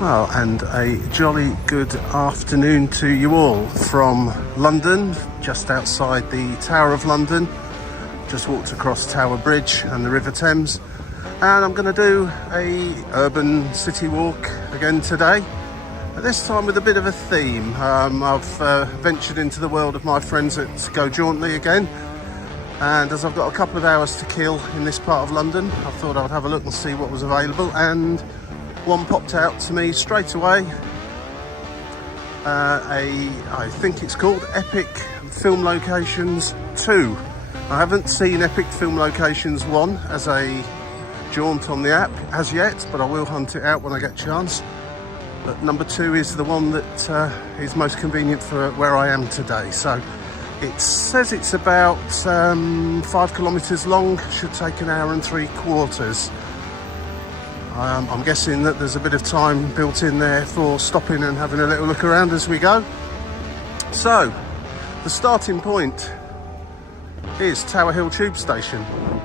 Well, and a jolly good afternoon to you all from London, just outside the Tower of London. Just walked across Tower Bridge and the River Thames, and I'm going to do a urban city walk again today. This time with a bit of a theme. I've ventured into the world of my friends at Go Jauntly again, and as I've got a couple of hours to kill in this part of London, I thought I'd have a look and see what was available, and one popped out to me straight away. I think it's called Epic Film Locations 2. I haven't seen Epic Film Locations 1 as a jaunt on the app as yet, but I will hunt it out when I get a chance. But number 2 is the one that is most convenient for where I am today. So it says it's about 5 kilometres long, should take an hour and 3/4. I'm guessing that there's a bit of time built in there for stopping and having a little look around as we go. So the starting point is Tower Hill Tube Station,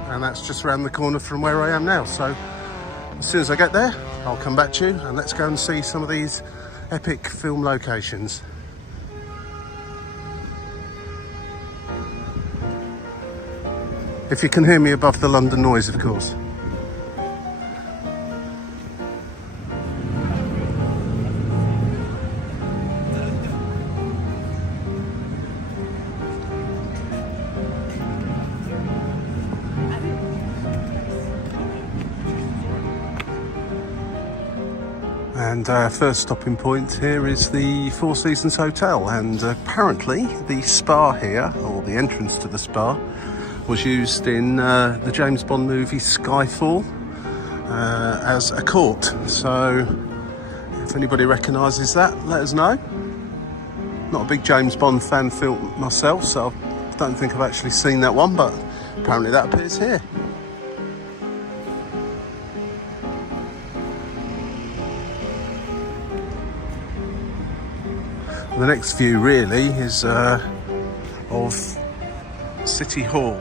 and that's just around the corner from where I am now. So as soon as I get there, I'll come back to you and let's go and see some of these epic film locations. If you can hear me above the London noise, of course. And our first stopping point here is the Four Seasons Hotel, and apparently the spa here, or the entrance to the spa, was used in the James Bond movie Skyfall as a court. So if anybody recognises that, let us know. Not a big James Bond fan film myself, so I don't think I've actually seen that one, but apparently that appears here. The next view really is of City Hall.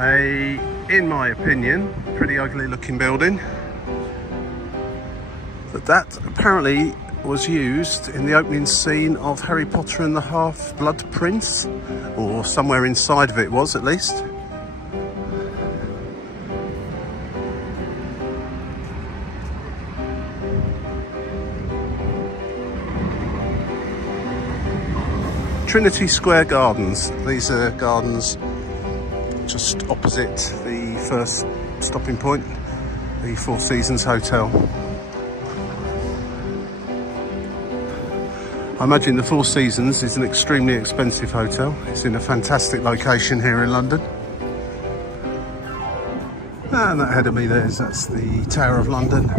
In my opinion, pretty ugly looking building. But that apparently was used in the opening scene of Harry Potter and the Half-Blood Prince, or somewhere inside of it was at least. Trinity Square Gardens. These are gardens just opposite the first stopping point, the Four Seasons Hotel. I imagine the Four Seasons is an extremely expensive hotel. It's in a fantastic location here in London. And that ahead of me that's the Tower of London.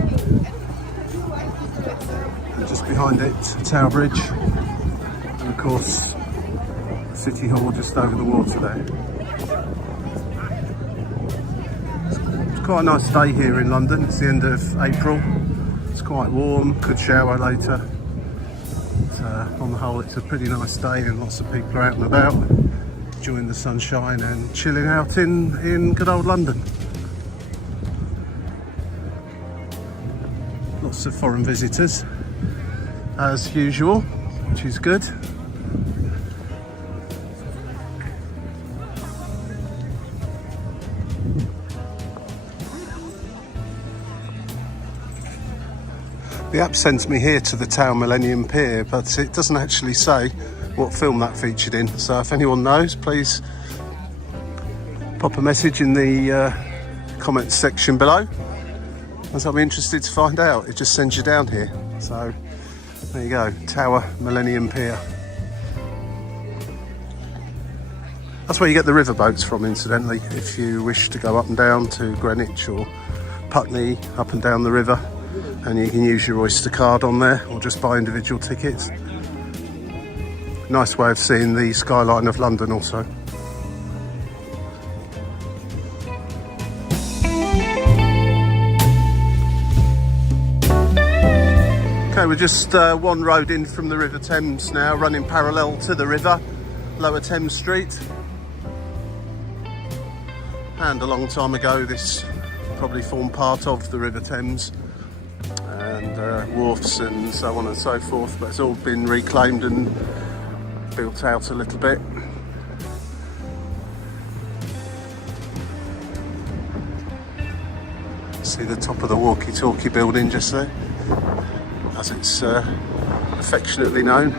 And just behind it, Tower Bridge. And of course, City Hall just over the water there. It's quite a nice day here in London. It's the end of April. It's quite warm, could shower later. But, on the whole, it's a pretty nice day and lots of people are out and about enjoying the sunshine and chilling out in good old London. Lots of foreign visitors as usual, which is good. The app sends me here to the Tower Millennium Pier, but it doesn't actually say what film that featured in. So if anyone knows, please pop a message in the comments section below, as I'll be interested to find out. It just sends you down here. So there you go, Tower Millennium Pier. That's where you get the river boats from, incidentally, if you wish to go up and down to Greenwich or Putney, up and down the river. And you can use your Oyster card on there, or just buy individual tickets. Nice way of seeing the skyline of London also. Okay, we're just one road in from the River Thames now, running parallel to the river, Lower Thames Street. And a long time ago this probably formed part of the River Thames. wharfs and so on and so forth, but it's all been reclaimed and built out a little bit. See the top of the walkie-talkie building just there, as it's affectionately known.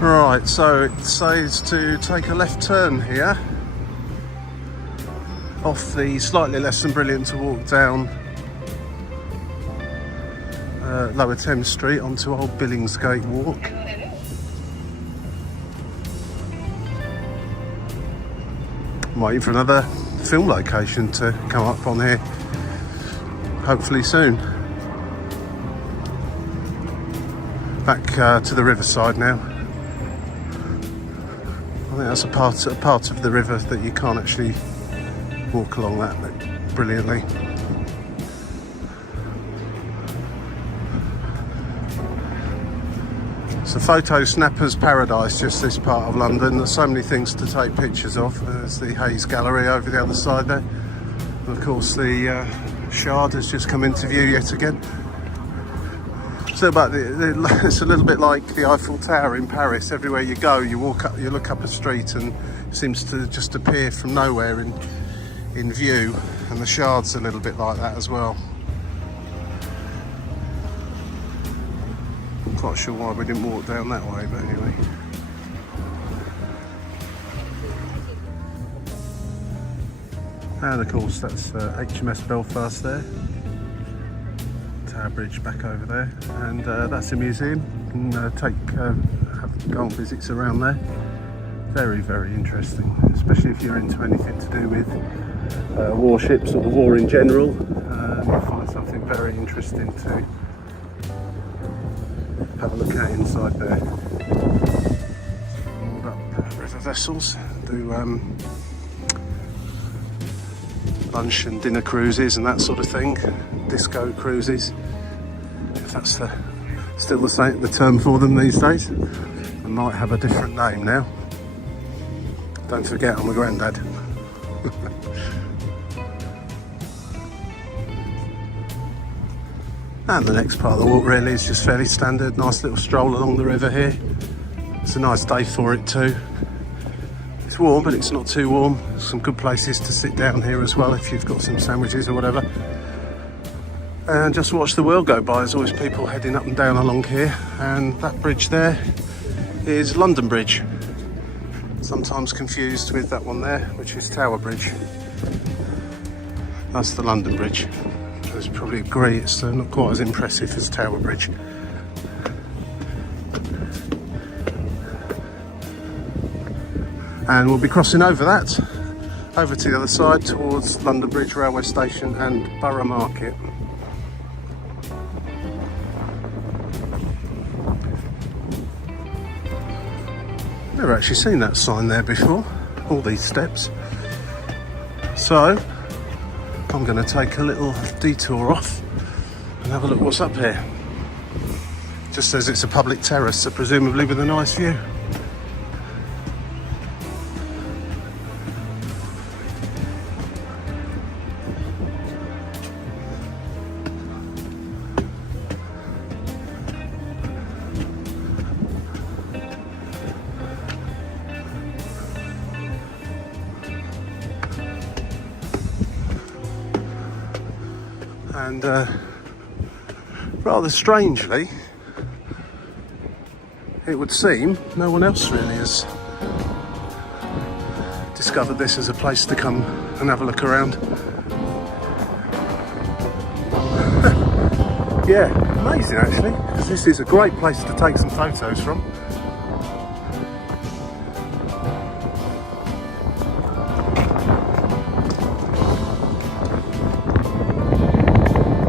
Right, so it says to take a left turn here off the slightly less than brilliant to walk down Lower Thames Street onto Old Billingsgate Walk. I'm waiting for another film location to come up on here, hopefully soon. Back to the riverside now. I think that's a part of the river that you can't actually walk along that brilliantly. It's a photo snapper's paradise, just this part of London. There's so many things to take pictures of. There's the Hayes Gallery over the other side there. And of course the Shard has just come into view yet again. So about it's a little bit like the Eiffel Tower in Paris. Everywhere you go, you walk up, you look up a street and it seems to just appear from nowhere in view. And the Shard's a little bit like that as well. Quite sure why we didn't walk down that way, but anyway. And of course that's HMS Belfast there. Tower Bridge back over there, and that's a museum. You can go on visits around there. Very, very interesting, especially if you're into anything to do with warships or the war in general. You'll find something very interesting to have a look at inside there. Moored up river vessels, do lunch and dinner cruises and that sort of thing, disco cruises, if that's still the term for them these days. They might have a different name now. Don't forget, I'm a granddad. And the next part of the walk really is just fairly standard, nice little stroll along the river here. It's a nice day for it too. It's warm, but it's not too warm. There's some good places to sit down here as well if you've got some sandwiches or whatever. And just watch the world go by. There's always people heading up and down along here. And that bridge there is London Bridge. Sometimes confused with that one there, which is Tower Bridge. That's the London Bridge. As you probably agree, it's not quite as impressive as Tower Bridge. And we'll be crossing over that, over to the other side towards London Bridge Railway Station and Borough Market. Never actually seen that sign there before, all these steps. So I'm going to take a little detour off and have a look what's up here. Just says it's a public terrace, so presumably with a nice view. And rather strangely, it would seem no one else really has discovered this as a place to come and have a look around. Yeah, amazing actually, because this is a great place to take some photos from.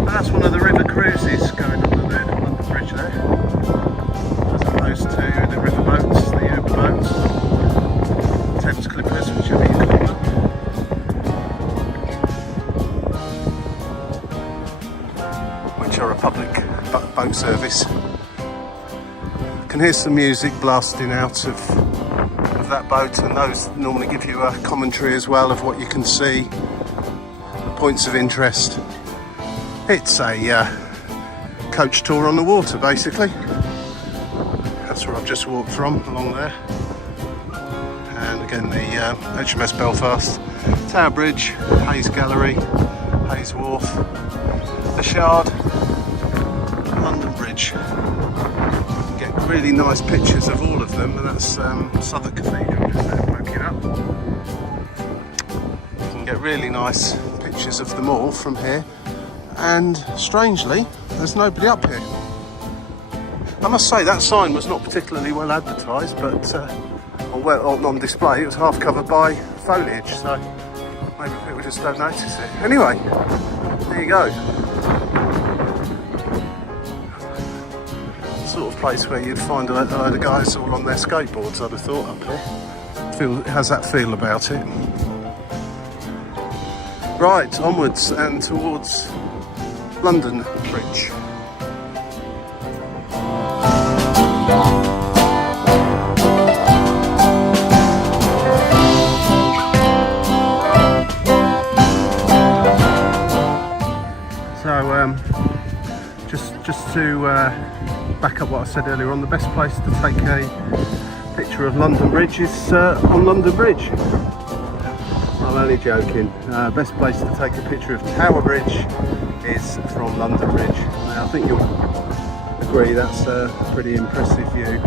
That's one of the river cruises going on the London Bridge there, as opposed to the river boats, the Uber boats, Thames Clippers, whichever you call them, which are a public boat service. can hear some music blasting out of that boat, and those normally give you a commentary as well of what you can see, points of interest. It's a coach tour on the water, basically. That's where I've just walked from, along there. And again, the HMS Belfast, Tower Bridge, Hayes Gallery, Hayes Wharf, the Shard, London Bridge. Get really nice pictures of all of them, and that's Southwark Cathedral just there, poking up. You can get really nice pictures of them all from here, and strangely, there's nobody up here. I must say that sign was not particularly well advertised, but well on display. It was half covered by foliage, so maybe people just don't notice it. Anyway, there you go. Sort of place where you'd find a load of guys all on their skateboards, I'd have thought, up here. It has that feel about it. Right, onwards and towards London Bridge. So just to back up what I said earlier on, the best place to take a picture of London Bridge is on London Bridge. I'm only joking. Best place to take a picture of Tower Bridge is from London Bridge. Now, I think you'll agree that's a pretty impressive view.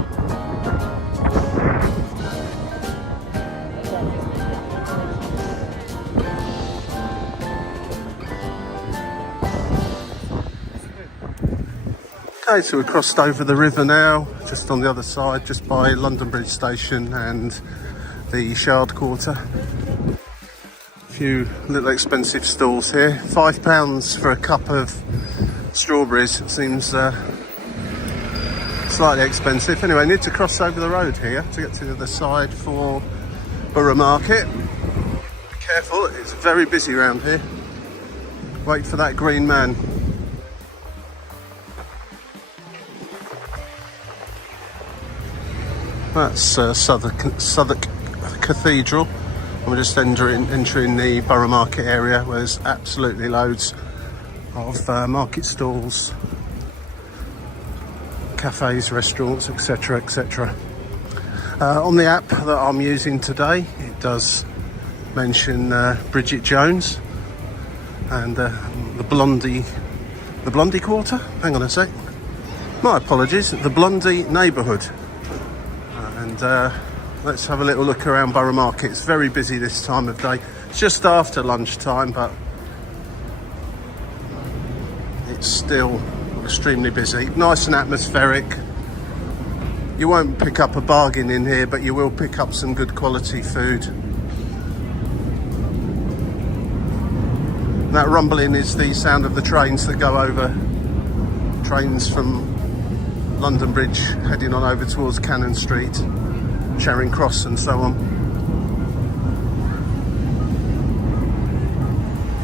Okay, so we've crossed over the river now, just on the other side, just by London Bridge Station and the Shard Quarter. A few little expensive stalls here. £5 for a cup of strawberries seems slightly expensive. Anyway, I need to cross over the road here to get to the other side for Borough Market. Be careful, it's very busy around here. Wait for that green man. That's Southwark Cathedral. We're just entering the Borough Market area, where there's absolutely loads of market stalls, cafes, restaurants, etc, etc. On the app that I'm using today, it does mention Bridget Jones and the Blondie Quarter. Hang on a sec. My apologies. The Blondie neighbourhood. And let's have a little look around Borough Market. It's very busy this time of day. It's just after lunchtime, but it's still extremely busy. Nice and atmospheric. You won't pick up a bargain in here, but you will pick up some good quality food. That rumbling is the sound of the trains that go over. Trains from London Bridge heading on over towards Cannon Street, Charing Cross and so on.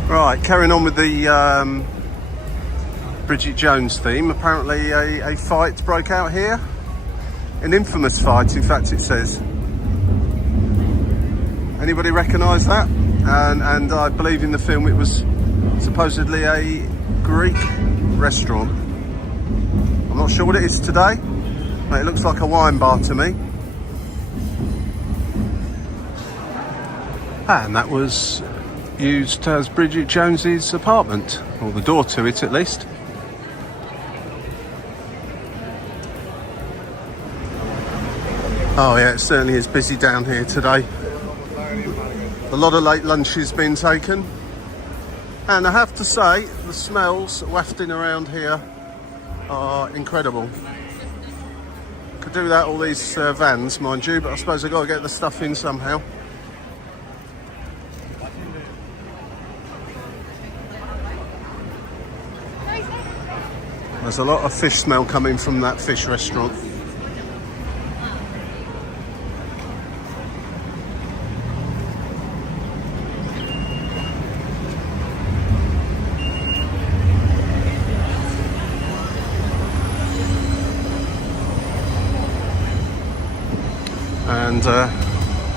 Right, carrying on with the Bridget Jones theme. Apparently a fight broke out here. An infamous fight, in fact, it says. Anybody recognise that? And I believe in the film it was supposedly a Greek restaurant. I'm not sure what it is today, but it looks like a wine bar to me. And that was used as Bridget Jones's apartment, or the door to it at least. Oh yeah, it certainly is busy down here today. A lot of late lunches been taken. And I have to say, the smells wafting around here are incredible. Could do that all these vans, mind you, but I suppose I've got to get the stuff in somehow. There's a lot of fish smell coming from that fish restaurant. and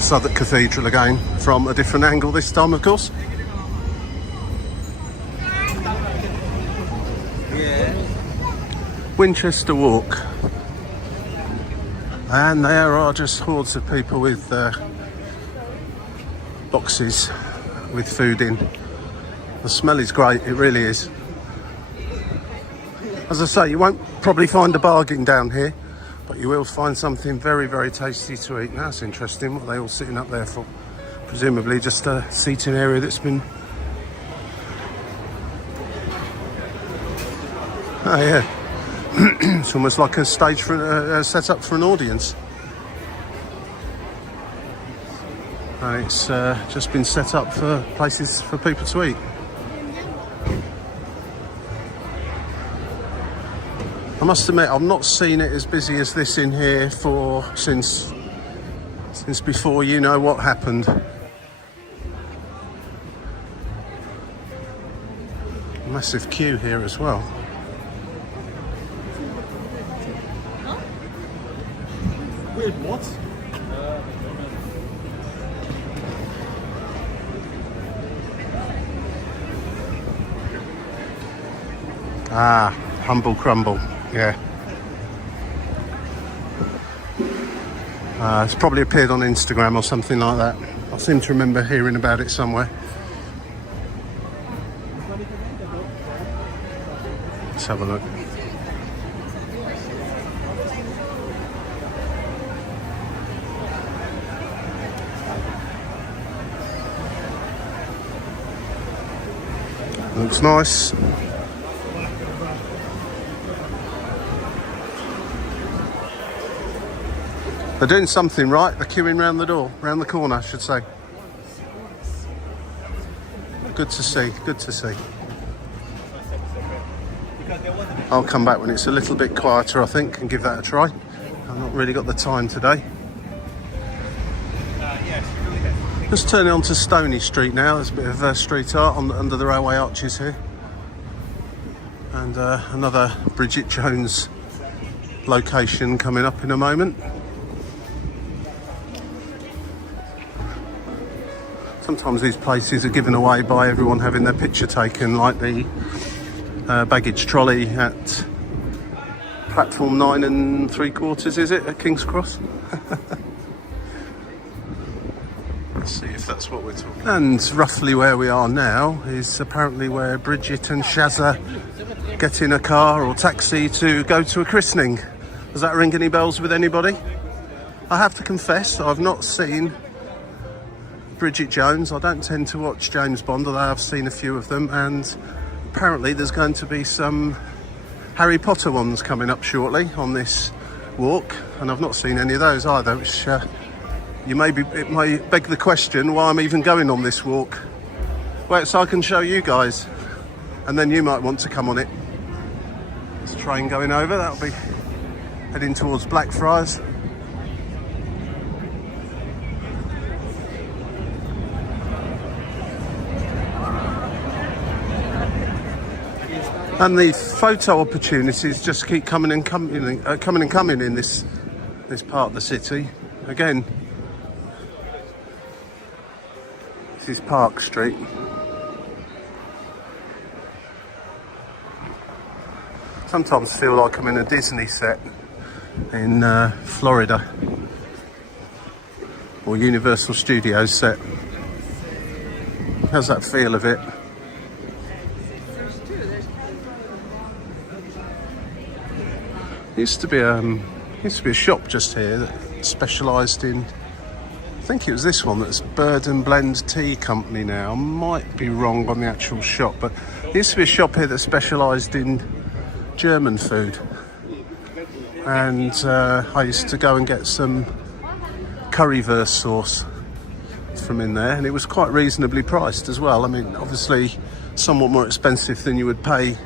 Southwark Cathedral again from a different angle this time, of course. Winchester Walk, and there are just hordes of people with boxes with food in. The smell is great, it really is. As I say, you won't probably find a bargain down here, but you will find something very, very tasty to eat. Now, that's interesting, what are they all sitting up there for? Presumably just a seating area that's been... Oh yeah. It's almost like a stage for set up for an audience, and it's just been set up for places for people to eat. I must admit, I've not seen it as busy as this in here since before you know what happened. Massive queue here as well. Weird what? Ah, Humble Crumble, yeah. It's probably appeared on Instagram or something like that. I seem to remember hearing about it somewhere. Let's have a look. Looks nice. They're doing something right. They're queuing round the door, round the corner, I should say. Good to see, good to see. I'll come back when it's a little bit quieter, I think, and give that a try. I've not really got the time today. Just turning onto Stony Street now. There's a bit of street art under the railway arches here. And another Bridget Jones location coming up in a moment. Sometimes these places are given away by everyone having their picture taken, like the baggage trolley at platform 9 3/4, is it, at King's Cross? Let's see if that's what we're talking about. And roughly where we are now is apparently where Bridget and Shazza get in a car or taxi to go to a christening. Does that ring any bells with anybody? I have to confess, I've not seen Bridget Jones. I don't tend to watch James Bond, although I've seen a few of them, and apparently there's going to be some Harry Potter ones coming up shortly on this walk, and I've not seen any of those either, which it may beg the question why I'm even going on this walk. Wait, so I can show you guys, and then you might want to come on it. There's a train going over, that'll be heading towards Blackfriars. And the photo opportunities just keep coming and coming in this part of the city. Again, this is Park Street. Sometimes feel like I'm in a Disney set in Florida, or Universal Studios set. How's that feel of it? Used to be a shop just here that specialised in, I think it was this one, that's Bird and Blend Tea Company now. I might be wrong on the actual shop, but there used to be a shop here that specialised in German food, and I used to go and get some currywurst sauce from in there, and it was quite reasonably priced as well. I mean, obviously somewhat more expensive than you would pay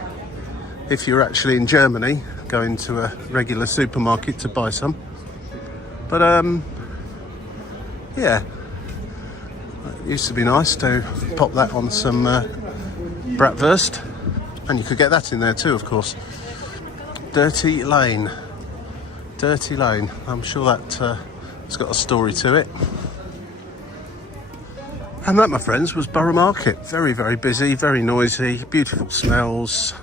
if you're actually in Germany, going to a regular supermarket to buy some. But yeah, it used to be nice to pop that on some bratwurst, and you could get that in there too, of course. Dirty Lane. I'm sure that It's got a story to it. And that, my friends, was Borough Market. Very, very busy, very noisy, beautiful smells.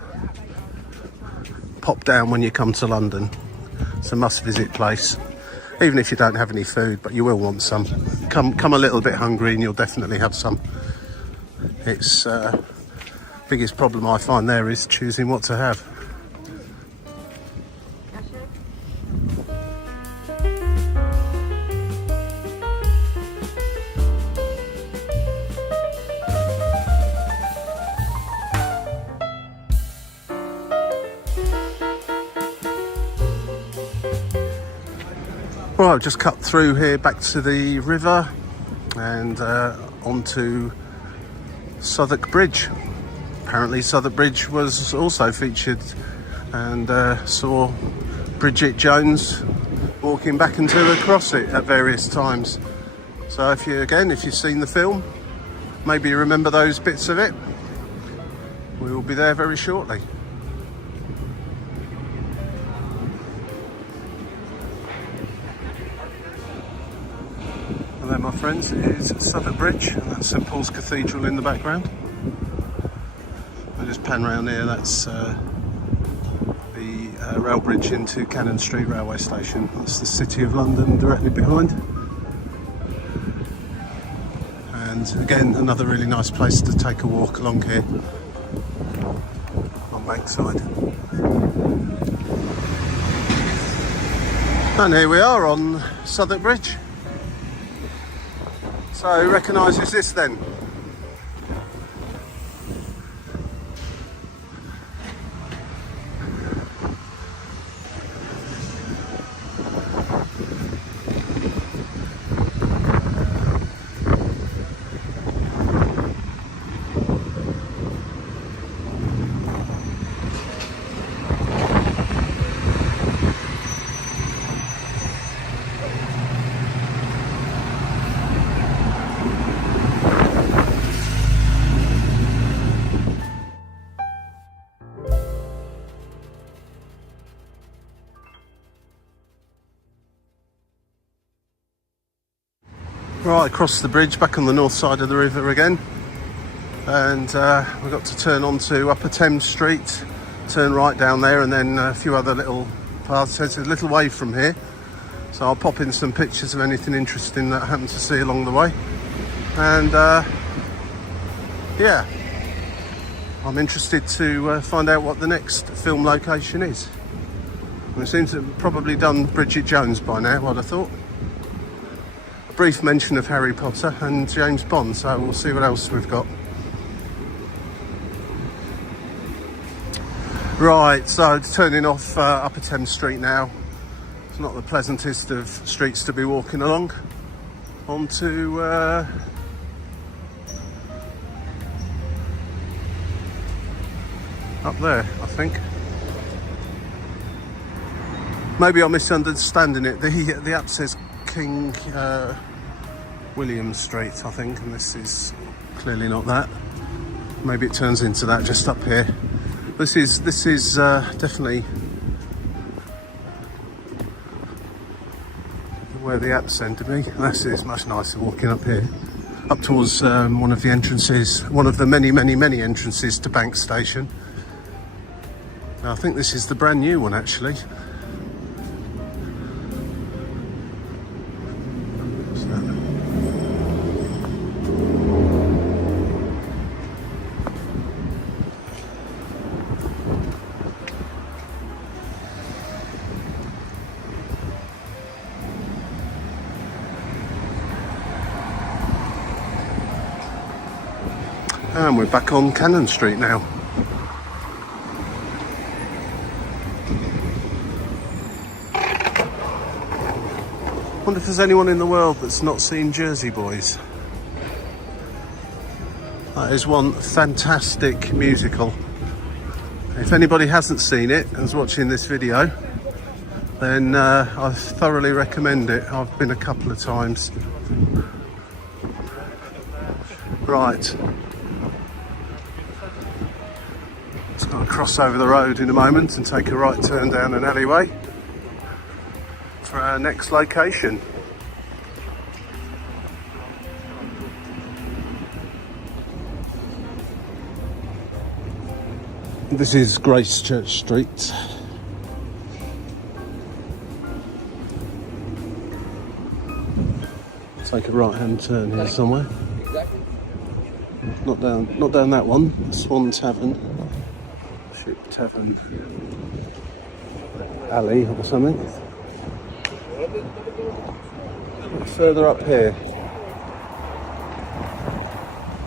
Pop down when you come to London. It's a must-visit place. Even if you don't have any food, but you will want some. Come a little bit hungry and you'll definitely have some. It's biggest problem I find there is choosing what to have. Right, I've just cut through here back to the river and onto Southwark Bridge. Apparently Southwark Bridge was also featured, and saw Bridget Jones walking back and to across it at various times. So if you've seen the film, maybe you remember those bits of it. We will be there very shortly. And there, my friends, is Southwark Bridge, and that's St Paul's Cathedral in the background. I'll just pan round here. That's the rail bridge into Cannon Street railway station. That's the City of London directly behind. And again, another really nice place to take a walk along here on Bankside. And here we are on Southwark Bridge. So who recognises this then? Right, across the bridge, back on the north side of the river again, and we've got to turn onto Upper Thames Street, turn right down there, and then a few other little paths. It's a little way from here, so I'll pop in some pictures of anything interesting that I happen to see along the way. And yeah, I'm interested to find out what the next film location is. And it seems to have probably done Bridget Jones by now, I'd have thought. A brief mention of Harry Potter and James Bond, so we'll see what else we've got. Right, so turning off Upper Thames Street now. It's not the pleasantest of streets to be walking along. Onto up there, I think. Maybe I'm misunderstanding it. The app says King William Street, I think, and this is clearly not that. Maybe it turns into that just up here. This is definitely where the app sent me. This is much nicer walking up here, up towards one of the entrances, one of the many entrances to Bank Station. Now, I think this is the brand new one actually. And we're back on Cannon Street now. Wonder if there's anyone in the world that's not seen Jersey Boys. That is one fantastic musical. If anybody hasn't seen it and is watching this video, then I thoroughly recommend it. I've been a couple of times. Right. I'll cross over the road in a moment and take a right turn down an alleyway for our next location. This is Gracechurch Street. Take a right-hand turn here somewhere. Not down that one. Swan Tavern, Ship Tavern Alley or something. Further up here.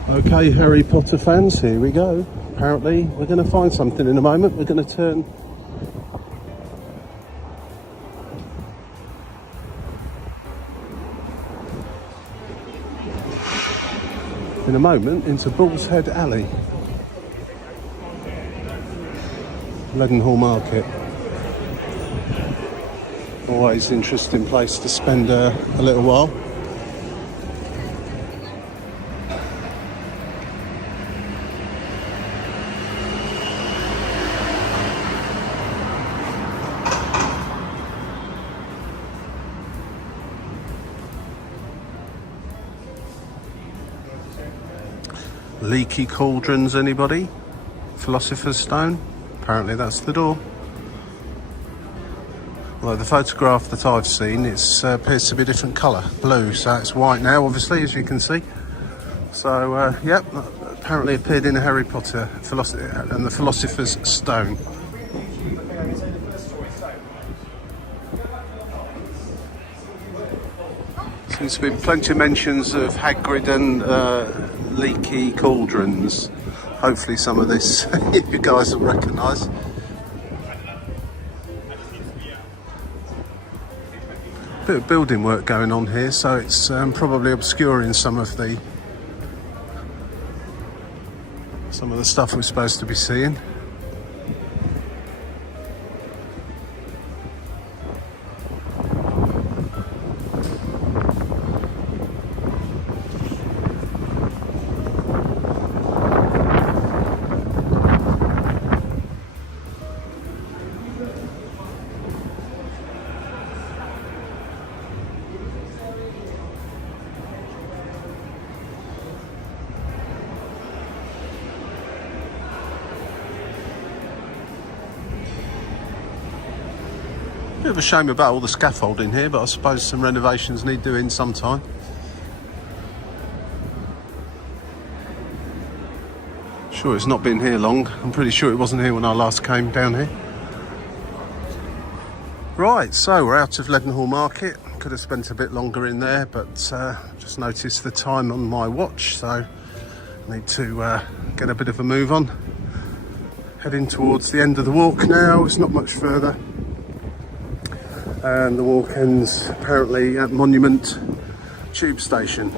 Okay, Harry Potter fans, here we go. Apparently, we're going to find something in a moment. We're going to turn in a moment into Bull's Head Alley, Leadenhall Market. Always interesting place to spend a little while. Leaky Cauldrons, anybody? Philosopher's Stone? Apparently that's the door. Although the photograph that I've seen, it appears to be a different colour, blue, so it's white now, obviously, as you can see. So, yep, apparently appeared in Harry Potter and the Philosopher's Stone. Seems to be plenty of mentions of Hagrid and Leaky Cauldrons. Hopefully some of this you guys will recognise. Bit of building work going on here, so it's probably obscuring some of the stuff we're supposed to be seeing. Bit of a shame about all the scaffolding here, but I suppose some renovations need doing sometime. Sure, it's not been here long. I'm pretty sure it wasn't here when I last came down here. Right, so we're out of Leadenhall Market. Could have spent a bit longer in there, but just noticed the time on my watch, so I need to get a bit of a move on. Heading towards the end of the walk now. It's not much further. And the walk ends apparently at Monument Tube Station.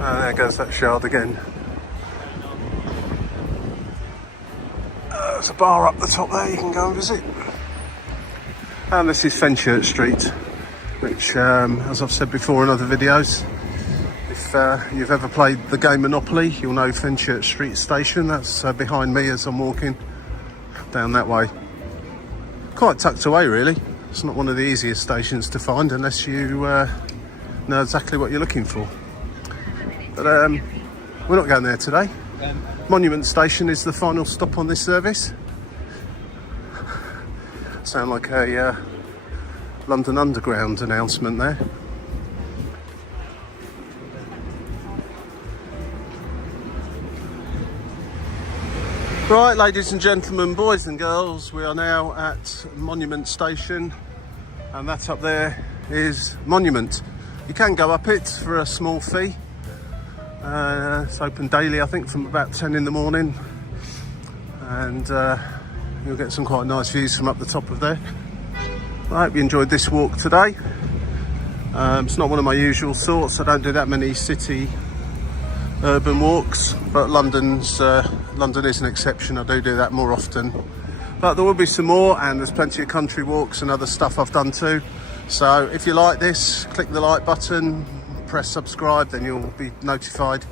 There goes that shard again. There's a bar up the top there you can go and visit. And this is Fenchurch Street, which, as I've said before in other videos, if you've ever played the game Monopoly, you'll know Fenchurch Street Station. That's behind me as I'm walking down that way. Quite tucked away, really. It's not one of the easiest stations to find unless you know exactly what you're looking for. But we're not going there today. Monument Station is the final stop on this service. Sound like a London Underground announcement there. Right, ladies and gentlemen, boys and girls, we are now at Monument Station, and that up there is Monument. You can go up it for a small fee. It's open daily, I think, from about 10 in the morning, and you'll get some quite nice views from up the top of there. I hope you enjoyed this walk today. It's not one of my usual sorts. I don't do that many city urban walks, but London's London is an exception. I do that more often. But there will be some more, and there's plenty of country walks and other stuff I've done too. So if you like this, click the like button, press subscribe, then you'll be notified.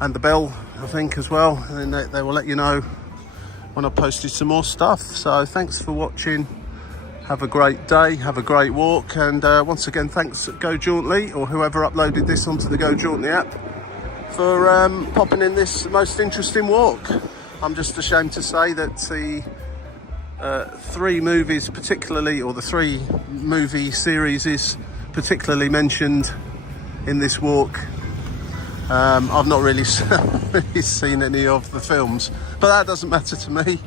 And the bell, I think, as well. And then they will let you know when I've posted some more stuff. So thanks for watching. Have a great day, have a great walk. And once again, thanks Go Jauntly, or whoever uploaded this onto the Go Jauntly app, for popping in this most interesting walk. I'm just ashamed to say that the three movies particularly, or the three movie series is particularly mentioned in this walk. I've not really seen any of the films, but that doesn't matter to me.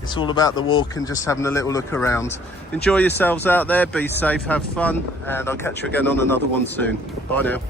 It's all about the walk and just having a little look around. Enjoy yourselves out there, be safe, have fun, and I'll catch you again on another one soon. Bye now.